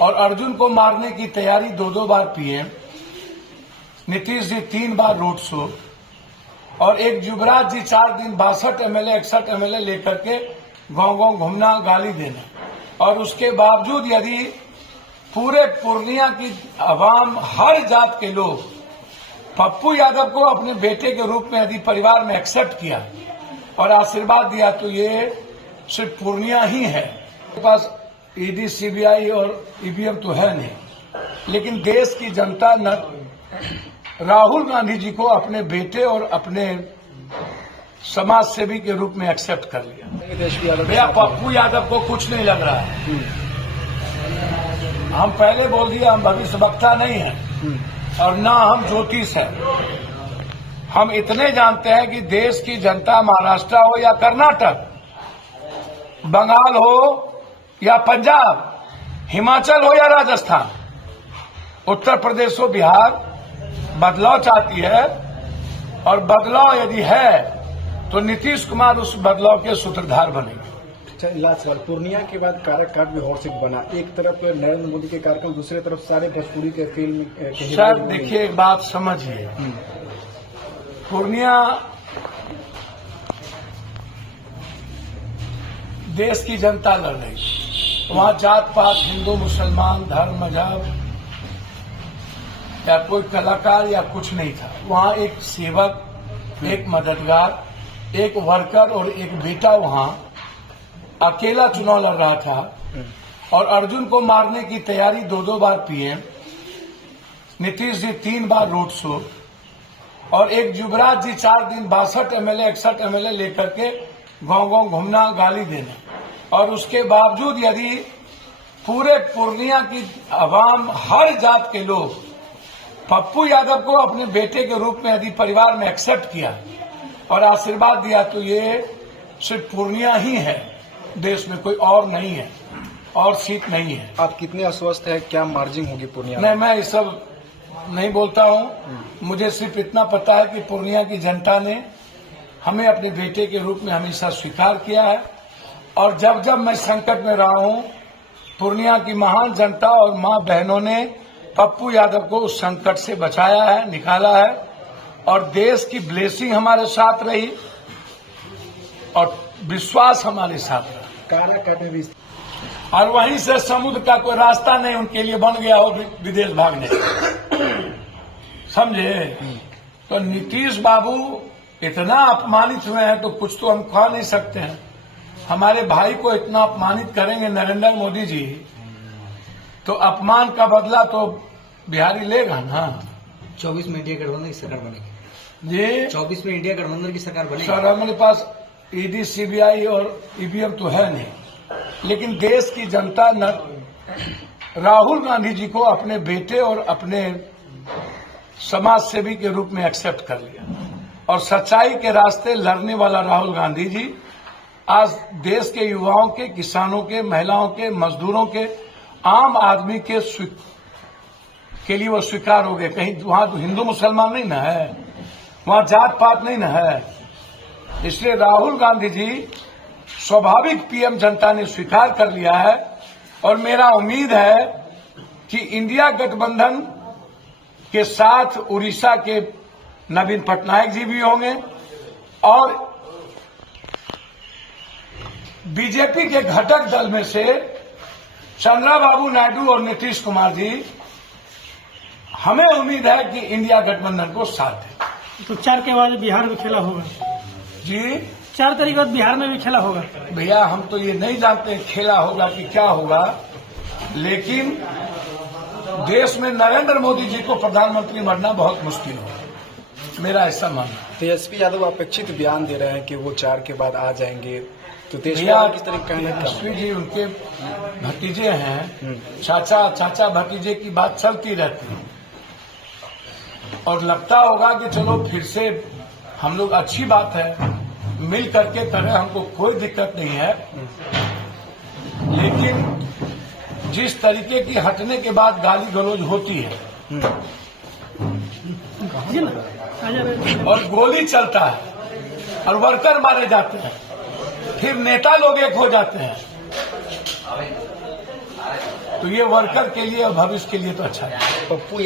और अर्जुन को मारने की तैयारी 2-2 बार पीएम, नीतीश जी 3 बार रोड शो, और एक युवराज जी 4 दिन 62 एमएलए 61 एमएलए लेकर के गांव गांव घूमना, गाली देना। और उसके बावजूद यदि पूरे पूर्णिया की आवाम, हर जात के लोग पप्पू यादव को अपने बेटे के रूप में यदि परिवार में एक्सेप्ट किया और आशीर्वाद दिया, तो ये सिर्फ पूर्णिया ही है। मेरे पास ईडी, सीबीआई और ईवीएम तो है नहीं, लेकिन देश की जनता न राहुल गांधी जी को अपने बेटे और अपने समाज सेवी के रूप में एक्सेप्ट कर लिया। भैया पप्पू यादव को कुछ नहीं लग रहा है। हम पहले बोल दिया, हम भविष्यवक्ता नहीं हैं और ना हम ज्योतिष हैं। हम इतने जानते हैं कि देश की जनता, महाराष्ट्र हो या कर्नाटक, बंगाल हो या पंजाब, हिमाचल हो या राजस्थान, उत्तर प्रदेश हो, बिहार, बदलाव चाहती है। और बदलाव यदि है तो नीतीश कुमार उस बदलाव के सूत्रधार बनेंगे। लास्ट सवाल, पूर्णिया के बाद कार्यकाल भी और से बना, एक तरफ नरेंद्र मोदी के कार्यक्रम, दूसरी तरफ सारे भोजपुरी के फिल्म। सर देखिए, एक बात समझिए, पूर्णिया देश की जनता लड़ रही, वहां जात पात, हिंदू मुसलमान, धर्म मजहब या कोई कलाकार या कुछ नहीं था। वहां एक सेवक, एक मददगार, एक वर्कर और एक बेटा वहां अकेला चुनाव लड़ रहा था। और अर्जुन को मारने की तैयारी 2-2 बार पीएम, नीतीश जी 3 बार रोड शो, और एक युवराज जी 4 दिन 62 एमएलए 61 एमएलए लेकर के गांव गांव घूमना, गाली देना। और उसके बावजूद यदि पूरे पूर्णिया की आवाम, हर जात के लोग पप्पू यादव को अपने बेटे के रूप में यदि परिवार में एक्सेप्ट किया और आशीर्वाद दिया, तो ये सिर्फ पूर्णिया ही है, देश में कोई और नहीं है, और सीट नहीं है। आप कितने आश्वस्त हैं, क्या मार्जिन होगी पूर्णिया? नहीं, मैं ये सब नहीं बोलता हूं। मुझे सिर्फ इतना पता है कि पूर्णिया की जनता ने हमें अपने बेटे के रूप में हमेशा स्वीकार किया है। और जब जब मैं संकट में रहा हूं, पूर्णिया की महान जनता और मां बहनों ने पप्पू यादव को उस संकट से बचाया है, निकाला है। और देश की ब्लेसिंग हमारे साथ रही और विश्वास हमारे साथ रहा। और वहीं से समुद्र का कोई रास्ता नहीं उनके लिए बन गया हो विदेश भागने, समझे? तो नीतीश बाबू इतना अपमानित हुए हैं तो कुछ तो हम कह नहीं सकते हैं। हमारे भाई को इतना अपमानित करेंगे नरेंद्र मोदी जी, तो अपमान का बदला तो बिहारी लेगा ना। 24 में इंडिया गठबंधन की सरकार बनेगी जी। 24 में इंडिया गठबंधन की सरकार बनेगी। सर हमारे पास ईडी, सीबीआई और ईवीएम तो है नहीं, लेकिन देश की जनता न राहुल गांधी जी को अपने बेटे और अपने समाज सेवी के रूप में एक्सेप्ट कर लिया। और सच्चाई के रास्ते लड़ने वाला राहुल गांधी जी आज देश के युवाओं के, किसानों के, महिलाओं के, मजदूरों के, आम आदमी के लिए वो स्वीकार हो गए। कहीं वहां तो हिंदू मुसलमान नहीं ना है, वहां जात पात नहीं ना है। इसलिए राहुल गांधी जी स्वाभाविक पीएम जनता ने स्वीकार कर लिया है। और मेरा उम्मीद है कि इंडिया गठबंधन के साथ उड़ीसा के नवीन पटनायक जी भी होंगे और बीजेपी के घटक दल में से चंद्रबाबू नायडू और नीतीश कुमार जी, हमें उम्मीद है कि इंडिया गठबंधन को साथ दें। तो 4 के बाद बिहार में खेला होगा जी। 4 तारीख के बाद बिहार में भी खेला होगा। भैया हम तो ये नहीं जानते खेला होगा कि क्या होगा, लेकिन देश में नरेंद्र मोदी जी को प्रधानमंत्री बनना बहुत मुश्किल होगा, मेरा ऐसा मानना है। तेजस्वी यादव अपेक्षित बयान दे रहे हैं कि वो 4 के बाद आ जाएंगे, तो भैया किस तरह कहना है? तेजस्वी जी उनके भतीजे हैं, चाचा भतीजे की बात चलती रहती है। और लगता होगा कि चलो फिर से हम लोग, अच्छी बात है, मिल करके करें, हमको कोई दिक्कत नहीं है। लेकिन जिस तरीके की हटने के बाद गाली गलौज होती है और गोली चलता है और वर्कर मारे जाते हैं, फिर नेता लोग एक हो जाते हैं, तो तो ये वर्कर के लिए और भविष्य के लिए तो अच्छा है। पप्पू